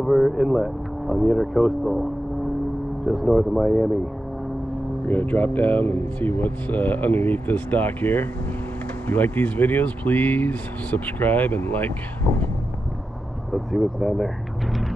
Haulover Inlet on the Intercoastal, just north of Miami. We're going to drop down and see what's underneath this dock here. If you like these videos, please subscribe and like. Let's see what's down there.